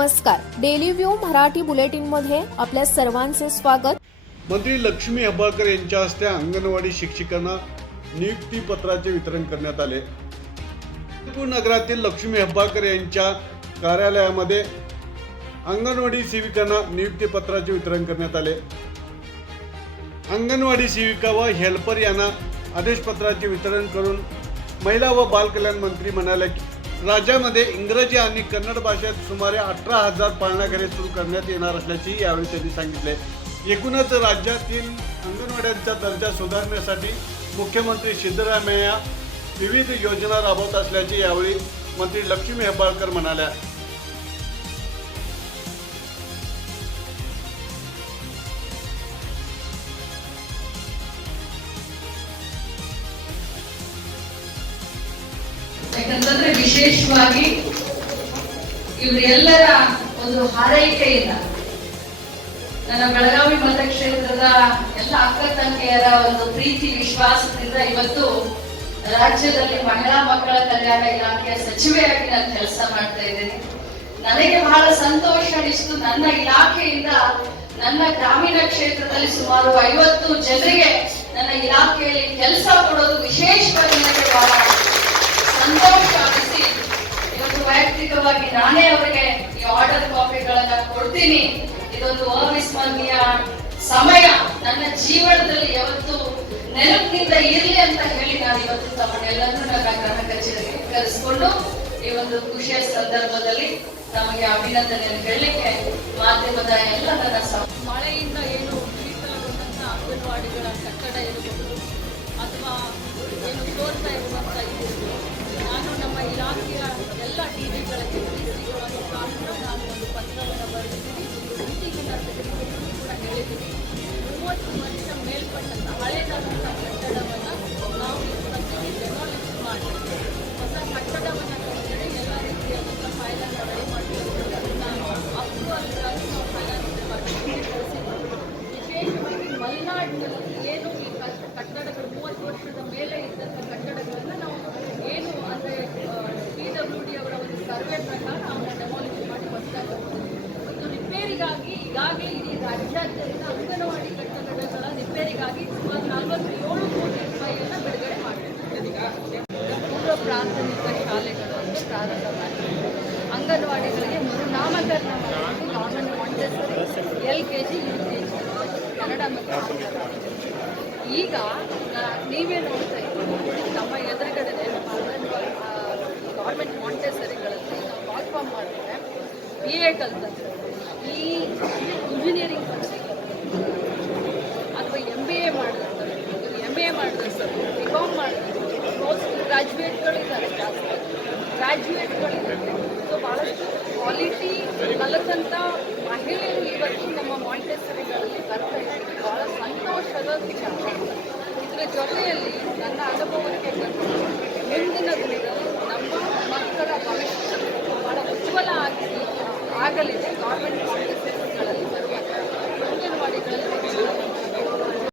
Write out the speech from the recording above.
नमस्कार, daily view Marathi bulletin मध्ये आपल्या सर्वांचे स्वागत। मंत्री लक्ष्मी हेब्बाळकर यांच्या हस्ते अंगणवाडी शिक्षिकांना नियुक्ती पत्राचे वितरण करण्यात आले। नागपूर नगरातील लक्ष्मी हेब्बाळकर यांच्या कार्यालयामध्ये अंगणवाडी सेविकांना नियुक्ती पत्राचे वितरण करण्यात आले। अंगणवाडी सेविका व हेल्पर यांना आदेशपत्राचे वितरण करून महिला व बाल कल्याण मंत्री म्हणाले की राज्यामध्ये इंग्रजी आणि कन्नड भाषेत सुमारे 18,000 पाळणाघरे सुरू करण्यात येणार असल्याचे यावेळी त्यांनी सांगितले। एकूणच राज्यातील अंगणवाड्यांचा दर्जा सुधारण्यासाठी मुख्यमंत्री सिद्धरामय्या विविध योजना राबवत असल्याचे यावेळी मंत्री लक्ष्मी हेब्बाळकर म्हणाल्या। ಯಾಕಂತಂದ್ರೆ ವಿಶೇಷವಾಗಿ ಇವರೆಲ್ಲರ ಒಂದು ಹಾರೈಕೆಯಿಂದ ನನ್ನ ಬೆಳಗಾವಿ ಮತಕ್ಷೇತ್ರದ ಎಲ್ಲ ಅಕ್ಕ ತಂಗಿಯರ ಒಂದು ಪ್ರೀತಿ ವಿಶ್ವಾಸದಿಂದ ಇವತ್ತು ರಾಜ್ಯದಲ್ಲಿ ಮಹಿಳಾ ಮಕ್ಕಳ ಕಲ್ಯಾಣ ಇಲಾಖೆಯ ಸಚಿವೆಯಾಗಿ ನಾನು ಕೆಲಸ ಮಾಡ್ತಾ ಇದ್ದೇನೆ। ನನಗೆ ಬಹಳ ಸಂತೋಷ ಅನಿಸ್ತು, ನನ್ನ ಇಲಾಖೆಯಿಂದ ನನ್ನ ಗ್ರಾಮೀಣ ಕ್ಷೇತ್ರದಲ್ಲಿ ಸುಮಾರು 50 ಜನರಿಗೆ ನನ್ನ ಇಲಾಖೆಯಲ್ಲಿ ಕೆಲಸ ಕೊಡೋದು ವಿಶೇಷವಾಗಿ ನನಗೆ ಬಹಳ ಸಂತೋಷ ಅನಿಸಿ ಇವತ್ತು ವೈಯಕ್ತಿಕವಾಗಿ ನಾನೇ ಅವರಿಗೆ ಈ ಆರ್ಡರ್ ಕಾಪಿಗಳನ್ನ ಕೊಡ್ತೀನಿ। ಇದೊಂದು ಅವಿಸ್ಮರಣೀಯ ಸಮಯ, ನನ್ನ ಜೀವನದಲ್ಲಿ ಯಾವತ್ತು ನೆನಪಿನಿಂದ ಇರಲಿ ಅಂತ ಹೇಳಿ ನಾನು ಇವತ್ತು ತಮ್ಮನ್ನೆಲ್ಲರೂ ನನ್ನ ಗೃಹ ಕಚೇರಿಗೆ ಕರೆಸಿಕೊಂಡು ಈ ಒಂದು ಖುಷಿಯ ಸಂದರ್ಭದಲ್ಲಿ ನಮಗೆ ಅಭಿನಂದನೆಯನ್ನು ಹೇಳಲಿಕ್ಕೆ ಮಾಧ್ಯಮದ ಎಲ್ಲ ನನ್ನ ಮಳೆಯಿಂದ ಏನು ಶೀತಲಗೊಂಡಂತ ಅಂಗನವಾಡಿಗಳ ಕಟ್ಟಡ ಇರಬಹುದು ಅಥವಾ ಏನು ತೋರ್ತಾ ಇರುವಂತ ನಾನು ನಮ್ಮ ಇಲಾಖೆಯ ಎಲ್ಲ ಟಿವಿಗಳಿಗೆ ನಾನು ಒಂದು ಪತ್ರವನ್ನು ಬರೆದಿದ್ದೀನಿ, ಮೀಟಿಂಗಿನ ಕೂಡ ಹೇಳಿದ್ದೀನಿ। 30 ವರ್ಷ ಮೇಲ್ಪಟ್ಟಂತ ಹಳೆಯದಾದಂಥ ಕಟ್ಟಡವನ್ನು ನಾವು ಸದ್ಯಕ್ಕೆ ಡೆಮಾಲಿಷ್ ಮಾಡಿ ಹೊಸ ಕಟ್ಟಡವನ್ನು ಕಟ್ಟಿದರೆ ಎಲ್ಲ ರೀತಿಯಾದಂಥ ಫೈಲನ್ನು ರೆಡಿ ಮಾಡಿಕೊಂಡು ಅದನ್ನು ಅಪ್ರೂವಲ್ಗಾಗಿ ನಾವು ಫೈನಾನ್ಸ್ ಡಿಪಾರ್ಟ್ಮೆಂಟ್ಗೆ ಕಳಿಸಿದ್ದೀವಿ। ವಿಶೇಷವಾಗಿ ಮಲೆನಾಡಿನಲ್ಲಿ ಏನು ಈ ಕಟ್ಟಡಗಳು 30 ವರ್ಷದ ಮೇಲೆ ಇದ್ದಂಥ ಕಟ್ಟಡಗಳನ್ನು ನಾವು ಏನು ಅಂದರೆ PWD ಅವರ ಒಂದು ಸರ್ವೆ ಪ್ರಕಾರ ಅವನ್ನ ಡೆಮಾಲಿಷ್ ಮಾಡಿ ಹೊಸದಾಗಿ ಮತ್ತು ರಿಪೇರಿಗಾಗಿ ಈಗಾಗಲೇ ಇಡೀ ರಾಜ್ಯಾದ್ಯಂತ ಅಂಗನವಾಡಿ ಕಟ್ಟಡಗಳ ರಿಪೇರಿಗಾಗಿ ಸುಮಾರು 47 ಕೋಟಿ ರೂಪಾಯಿಯನ್ನು ಬಿಡುಗಡೆ ಮಾಡಿದೆ। ಪೂರ್ವ ಪ್ರಾಥಮಿಕ ಶಾಲೆಗಳನ್ನು ಪ್ರಾರಂಭ ಮಾಡಿದೆ, ಅಂಗನವಾಡಿಗಳಿಗೆ ಮರುನಾಮಕರಣ ಮಾಡಿ government Montessori LKG UKG Kannada ಮತ್ತು ಈಗ ನೀವೇ ನೋಡ್ತಾ ಇದ್ದೀವಿ ನಮ್ಮ ಎದುರುಗಡೆ ನಮ್ಮ ಗವರ್ಮೆಂಟ್ ಮಾಂಟೆಸರಿಗಳಲ್ಲಿ ನಾವು ಕಾಲ್ ಫಾರ್ಮ್ ಮಾಡಿದ್ರೆ BA ಕಲ್ತಂದ್ರೆ ಈ ಇಂಜಿನಿಯರಿಂಗ್ ಕಲ್ತಿದ್ದಾರೆ ಅಥವಾ MBA ಮಾಡಿದಂಥವ್ರು, MA ಮಾಡಿದಂಥವ್ರು, BCom ಮಾಡಿದಂಥವ್ರು, ಪೋಸ್ಟ್ ಗ್ರಾಜ್ಯುಯೇಟ್ಗಳಿದ್ದಾರೆ, ಜಾಸ್ತಿ ಗ್ರಾಜ್ಯುಯೇಟ್ಗಳಿದ್ದಾರೆ। ಸೊ ಭಾಳಷ್ಟು ಕ್ವಾಲಿಟಿ ಕಲಿತಂಥ ಮಹಿಳೆಯರು ಇವತ್ತು ನಮ್ಮ ಮಾಂಟೆಸರಿಗಳಲ್ಲಿ ಬರ್ತಾ ಇದ್ದೀವಿ, ಭಾಳ ಸಂತೋಷದ ವಿಚಾರ। ಇದರ ಜೊತೆಯಲ್ಲಿ ನನ್ನ ಅನುಭವಕ್ಕೆ ಬಂದು ಮುಂದಿನ ದಿನದಲ್ಲಿ ನಮ್ಮ ಮಕ್ಕಳ ಭವಿಷ್ಯ ಭಾಳ ಉಜ್ವಲ ಆಗಲಿದೆ ಗೌರ್ಮೆಂಟ್ ಮಾಂಟೆಸರಿಗಳಲ್ಲಿ।